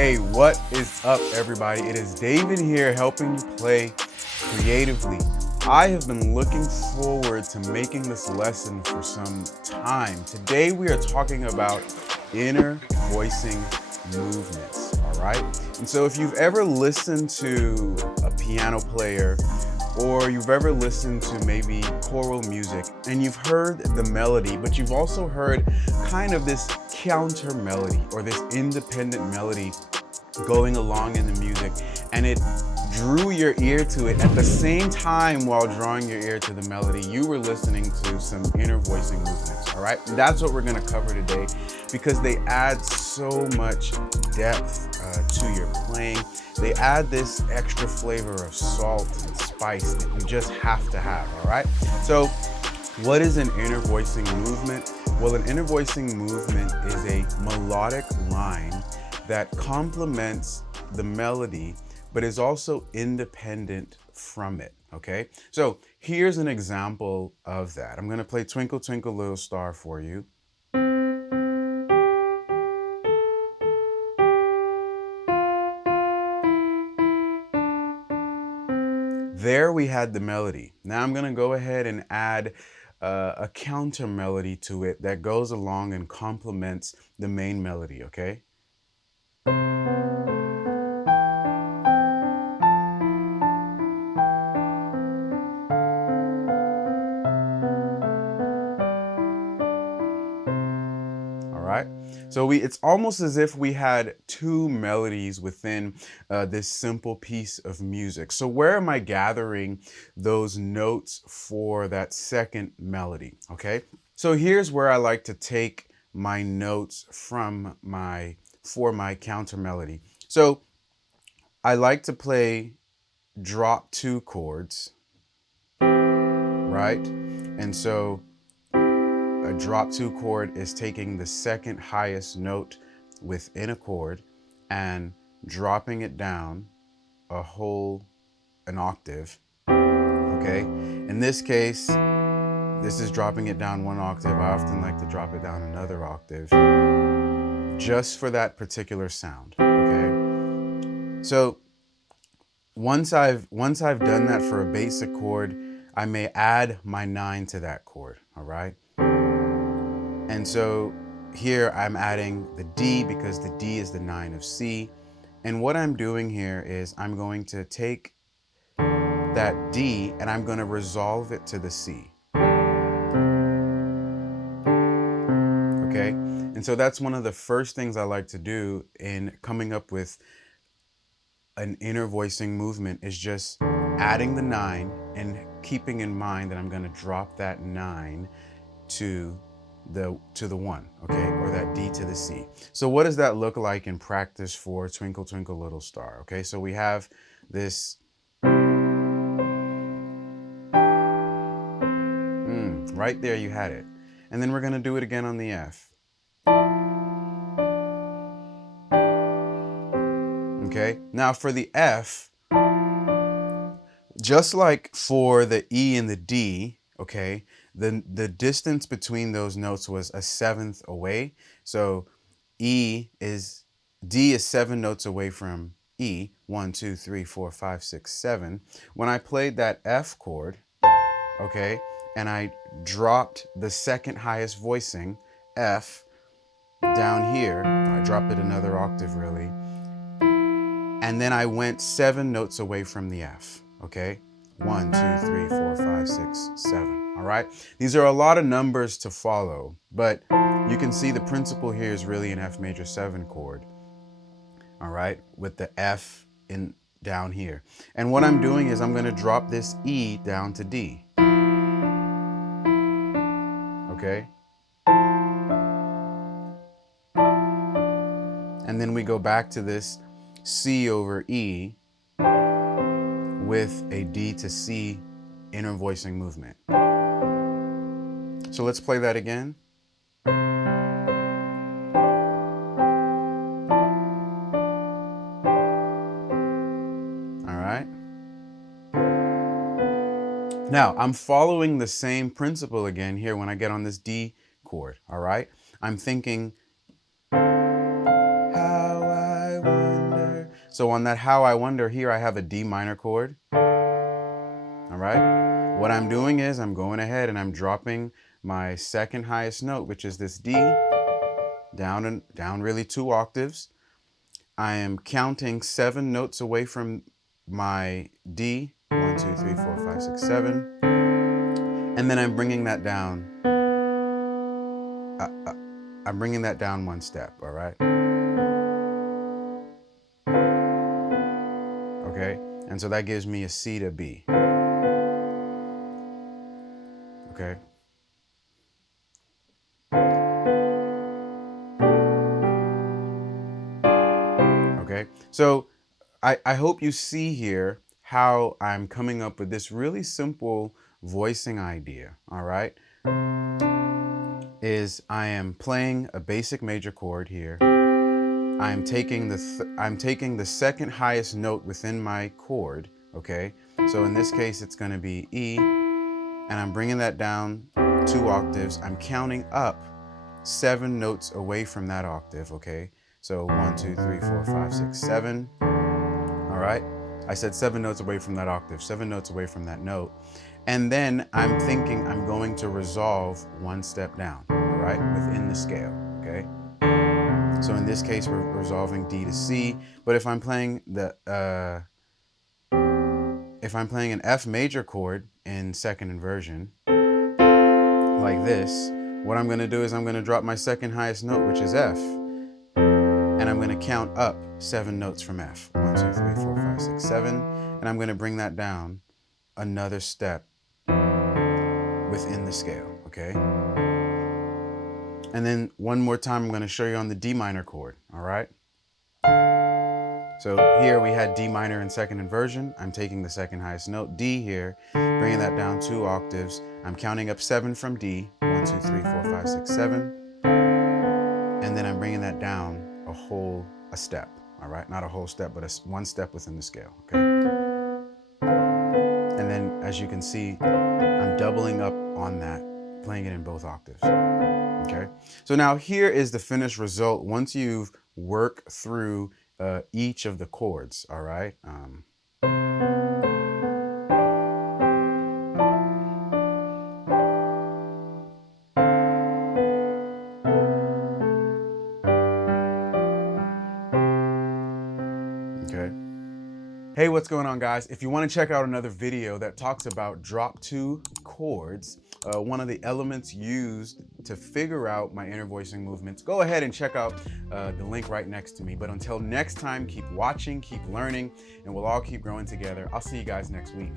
Hey, what is up, everybody? It is David here helping you play creatively. I have been looking forward to making this lesson for some time. Today we are talking about inner voicing movements, all right? And so if you've ever listened to a piano player or you've ever listened to maybe choral music and you've heard the melody, but you've also heard kind of this counter melody or this independent melody going along in the music, and it drew your ear to it at the same time while drawing your ear to the melody, you were listening to some inner voicing movements, all right? That's what we're gonna cover today because they add so much depth to your playing. They add this extra flavor of salt and spice that you just have to have, all right? So what is an inner voicing movement? Well, an inner voicing movement is a melodic line that complements the melody, but is also independent from it, okay? So here's an example of that. I'm gonna play Twinkle Twinkle Little Star for you. There we had the melody. Now I'm gonna go ahead and add a counter melody to it that goes along and complements the main melody, okay? So it's almost as if we had two melodies within this simple piece of music. So where am I gathering those notes for that second melody, okay? So here's where I like to take my notes for my counter melody. So I like to play drop 2 chords, right? And so a drop 2 chord is taking the second highest note within a chord and dropping it down an octave, okay? In this case, this is dropping it down 1 octave. I often like to drop it down another octave just for that particular sound, okay? So once I've done that for a basic chord, I may add my 9 to that chord, all right? And so here I'm adding the D because the D is the 9 of C. And what I'm doing here is I'm going to take that D and I'm going to resolve it to the C. Okay? And so that's one of the first things I like to do in coming up with an inner voicing movement is just adding the 9 and keeping in mind that I'm going to drop that 9 to the 1, okay, or that D to the C. So what does that look like in practice for Twinkle Twinkle Little Star? Okay, so we have this right there, you had it. And then we're going to do it again on the F. Okay, now for the F, just like for the E and the D, okay, the distance between those notes was a 7th away. So D is 7 notes away from E. 1, 2, 3, 4, 5, 6, 7. When I played that F chord, okay, and I dropped the second highest voicing, F, down here, I dropped it another octave really, and then I went 7 notes away from the F, okay? 1, 2, 3, 4, 5, 6, 7, all right? These are a lot of numbers to follow, but you can see the principle here is really an F major 7 chord, all right, with the F down here. And what I'm doing is I'm gonna drop this E down to D, okay? And then we go back to this C over E with a D to C inner voicing movement. So let's play that again. All right. Now, I'm following the same principle again here when I get on this D chord, all right? I'm thinking, how I want So on that How I Wonder here, I have a D minor chord. All right. What I'm doing is I'm going ahead and I'm dropping my second highest note, which is this D, down really 2 octaves. I am counting 7 notes away from my D. 1, 2, 3, 4, 5, 6, 7. And then I'm bringing that down. I'm bringing that down 1 step, all right? Okay, and so that gives me a C to B. Okay. Okay, so I hope you see here how I'm coming up with this really simple voicing idea, all right? Is I am playing a basic major chord here. I'm taking the second highest note within my chord, okay? So in this case, it's gonna be E, and I'm bringing that down 2 octaves. I'm counting up 7 notes away from that octave, okay? So 1, 2, 3, 4, 5, 6, 7. All right. I said 7 notes away from that octave, 7 notes away from that note. And then I'm thinking I'm going to resolve 1 step down, all right, within the scale, okay? So in this case, we're resolving D to C. But if I'm playing an F major chord in second inversion, like this, what I'm gonna do is I'm gonna drop my second highest note, which is F. And I'm going to count up 7 notes from F. 1, 2, 3, 4, 5, 6, 7. And I'm going to bring that down another step within the scale, okay? And then one more time, I'm going to show you on the D minor chord, all right? So here we had D minor in second inversion. I'm taking the second highest note, D here, bringing that down 2 octaves. I'm counting up 7 from D. 1, 2, 3, 4, 5, 6, 7. And then I'm bringing that down a step, all right? Not a whole step, but 1 step within the scale, okay? And then, as you can see, I'm doubling up on that, playing it in both octaves, okay? So now here is the finished result once you've worked through each of the chords, all right? Okay. Hey, what's going on, guys? If you want to check out another video that talks about drop 2 chords, one of the elements used to figure out my inner voicing movements, go ahead and check out the link right next to me. But until next time, keep watching, keep learning, and we'll all keep growing together. I'll see you guys next week.